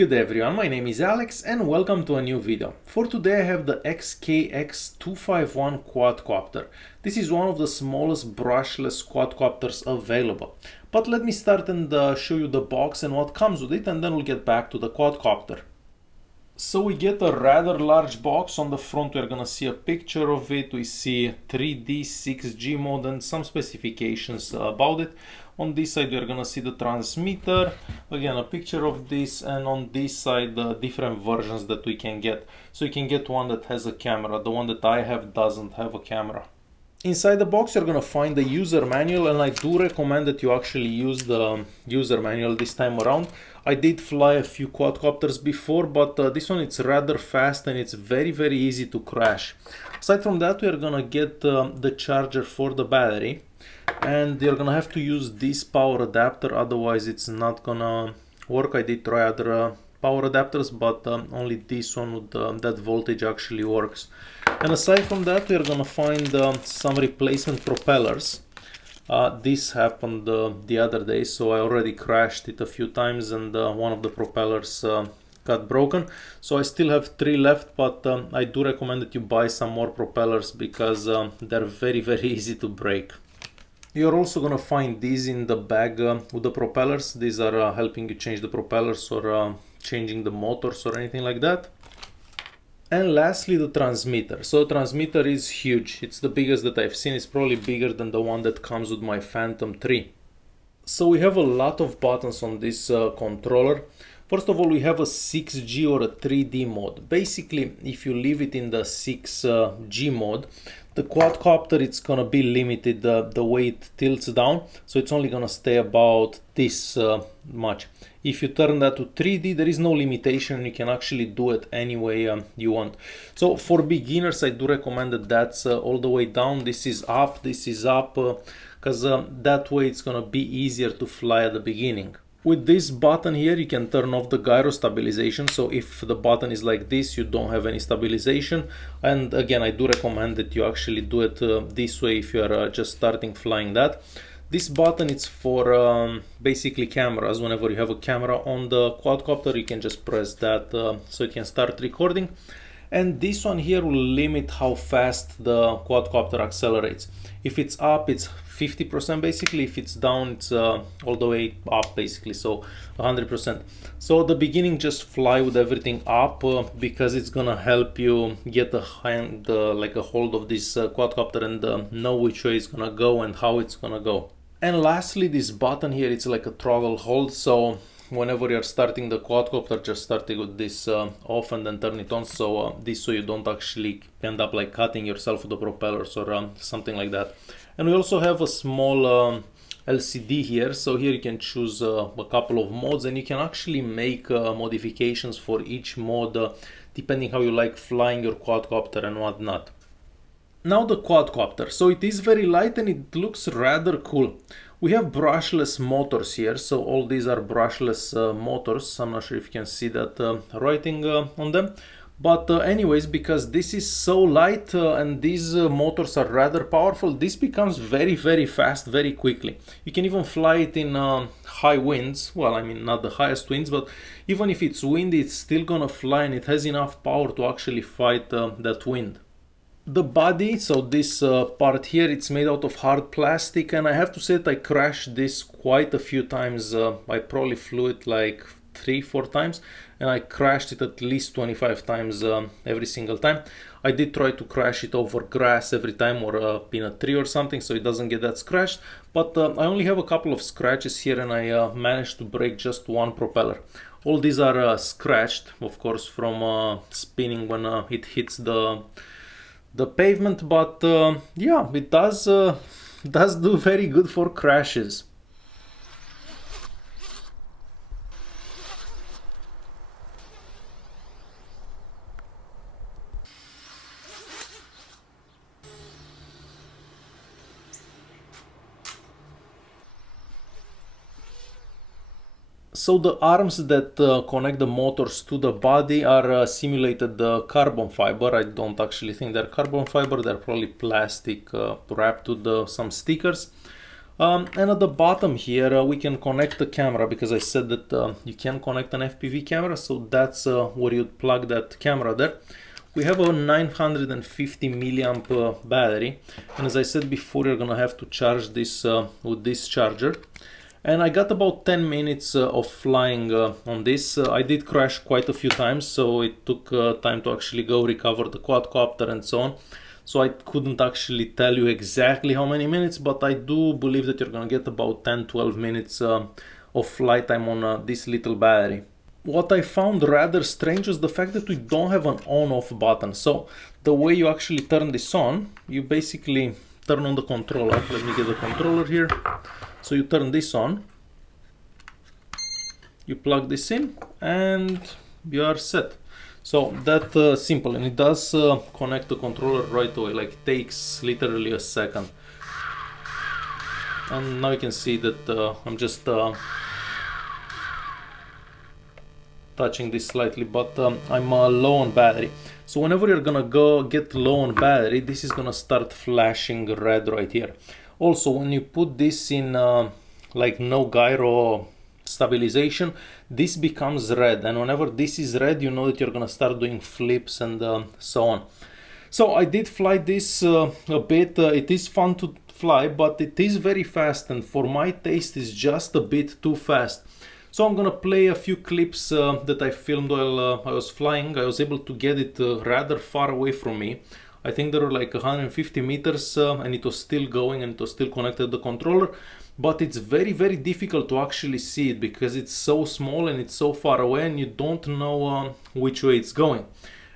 Good day everyone, my name is Alex and welcome to a new video. For today I have the XK X251 Quadcopter. This is one of the smallest brushless quadcopters available. But let me start and show you the box and what comes with it, and then we'll get back to the quadcopter. So we get a rather large box. On the front we're gonna see a picture of it. We see 3D 6G mode and some specifications about it. On this side we're gonna see the transmitter, again a picture of this, and on this side the different versions that we can get. So you can get one that has a camera. The one that I have doesn't have a camera. Inside the box you're gonna find the user manual, and I do recommend that you actually use the user manual this time around. I did fly a few quadcopters before, but this one it's rather fast and it's very easy to crash. Aside from that, we are gonna get the charger for the battery, and you're gonna have to use this power adapter, otherwise it's not gonna work. I did try other power adapters, but only this one with that voltage actually works. And aside from that, we're gonna find some replacement propellers. This happened the other day, so I already crashed it a few times, and one of the propellers got broken. So I still have 3 left, but I do recommend that you buy some more propellers because they're very easy to break. You're also gonna find these in the bag with the propellers. These are helping you change the propellers or changing the motors or anything like that. And lastly, the transmitter. So the transmitter is huge. It's the biggest that I've seen. It's probably bigger than the one that comes with my Phantom 3. So we have a lot of buttons on this controller. First of all, we have a 6G or a 3D mode. Basically, if you leave it in the 6G mode, the quadcopter, it's gonna be limited the way it tilts down, so it's only gonna stay about this much. If you turn that to 3D, there is no limitation. You can actually do it any way you want. So for beginners, I do recommend that that's all the way down. This is up, because that way it's gonna be easier to fly at the beginning. With this button here, you can turn off the gyro stabilization. So if the button is like this, you don't have any stabilization. And again, I do recommend that you actually do it this way if you are just starting flying that. This button is for basically cameras. Whenever you have a camera on the quadcopter, you can just press that so it can start recording. And this one here will limit how fast the quadcopter accelerates. If it's up, it's 50% basically. If it's down, it's all the way up basically, so 100%. So at the beginning, just fly with everything up because it's gonna help you get a hand, like a hold of this quadcopter and know which way it's gonna go and how it's gonna go. And lastly, this button here, it's like a throttle hold. So whenever you're starting the quadcopter, just start it with this off and then turn it on, so this so you don't actually end up like cutting yourself with the propellers or something like that. And we also have a small LCD here, so here you can choose a couple of modes, and you can actually make modifications for each mode depending how you like flying your quadcopter and whatnot. Now the quadcopter, so it is very light and it looks rather cool. We have brushless motors here, so all these are brushless motors. I'm not sure if you can see that writing on them. But anyways, because this is so light and these motors are rather powerful, this becomes very fast very quickly. You can even fly it in high winds. Well, I mean, not the highest winds, but even if it's windy, it's still gonna fly, and it has enough power to actually fight that wind. The body, so this part here, it's made out of hard plastic, and I have to say that I crashed this quite a few times. I probably flew it like 3-4 times, and I crashed it at least 25 times every single time. I did try to crash it over grass every time, or in a tree or something, so it doesn't get that scratched, but I only have a couple of scratches here, and I managed to break just one propeller. All these are scratched, of course, from spinning when it hits the pavement, but yeah, it does do very good for crashes. So the arms that connect the motors to the body are simulated carbon fiber. I don't actually think they're carbon fiber, they're probably plastic wrapped with some stickers. And at the bottom here we can connect the camera, because I said that you can connect an FPV camera, so that's where you'd plug that camera there. We have a 950 milliamp battery, and as I said before, you're gonna have to charge this with this charger. And I got about 10 minutes of flying on this. I did crash quite a few times, so it took time to actually go recover the quadcopter and so on. So I couldn't actually tell you exactly how many minutes, but I do believe that you're gonna get about 10-12 minutes of flight time on this little battery. What I found rather strange is the fact that we don't have an on-off button. So the way you actually turn this on, you basically turn on the controller. Let me get the controller here. So you turn this on, you plug this in, and you are set. So that simple, and it does connect the controller right away, like it takes literally a second. And now you can see that I'm just touching this slightly, but I'm low on battery. So whenever you're gonna go get low on battery, this is gonna start flashing red right here. Also, when you put this in like no gyro stabilization, this becomes red, and whenever this is red, you know that you're gonna start doing flips and so on. So I did fly this a bit. It is fun to fly, but it is very fast, and for my taste is just a bit too fast. So I'm gonna play a few clips that I filmed while I was flying. I was able to get it rather far away from me. I think there were like 150 meters and it was still going, and it was still connected to the controller. But it's very, very difficult to actually see it because it's so small and it's so far away, and you don't know which way it's going.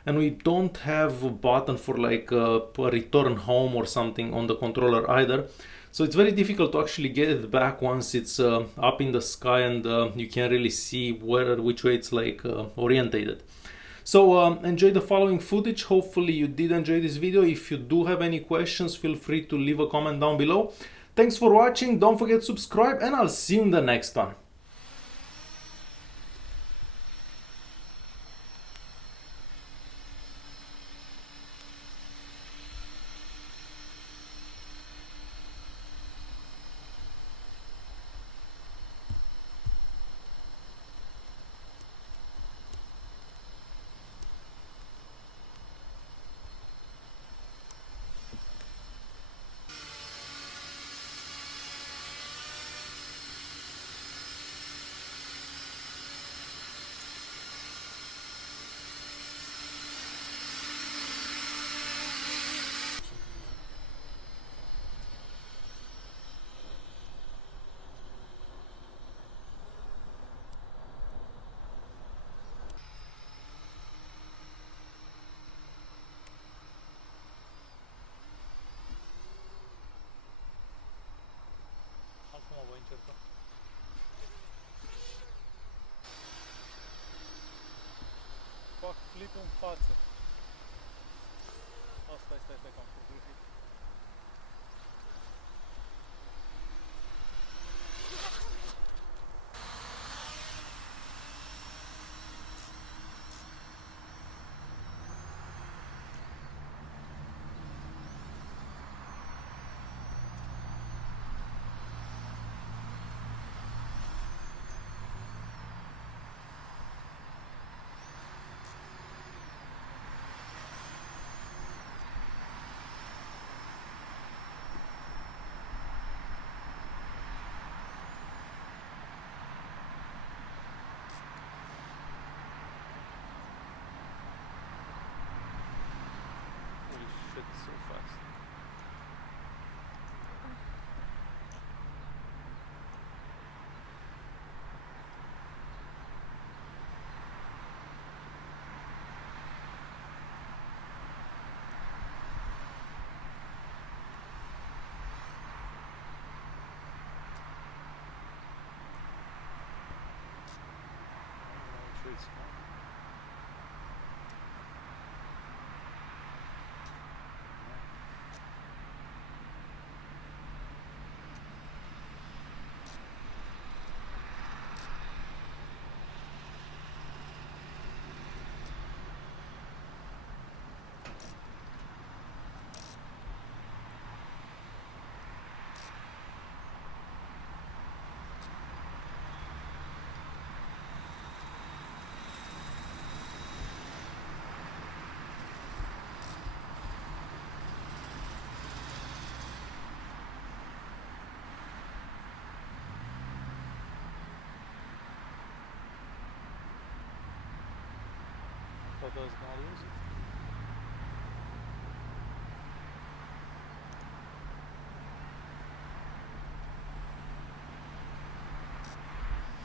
And we don't have a button for like a return home or something on the controller either. So it's very difficult to actually get it back once it's up in the sky, and you can't really see which way it's like orientated. So enjoy the following footage. Hopefully you did enjoy this video. If you do have any questions, feel free to leave a comment down below. Thanks for watching. Don't forget to subscribe, and I'll see you in the next one. Acum voi încerca. Fac flip în față. Stai, că am făcut flip. Shit, so fast. of those values.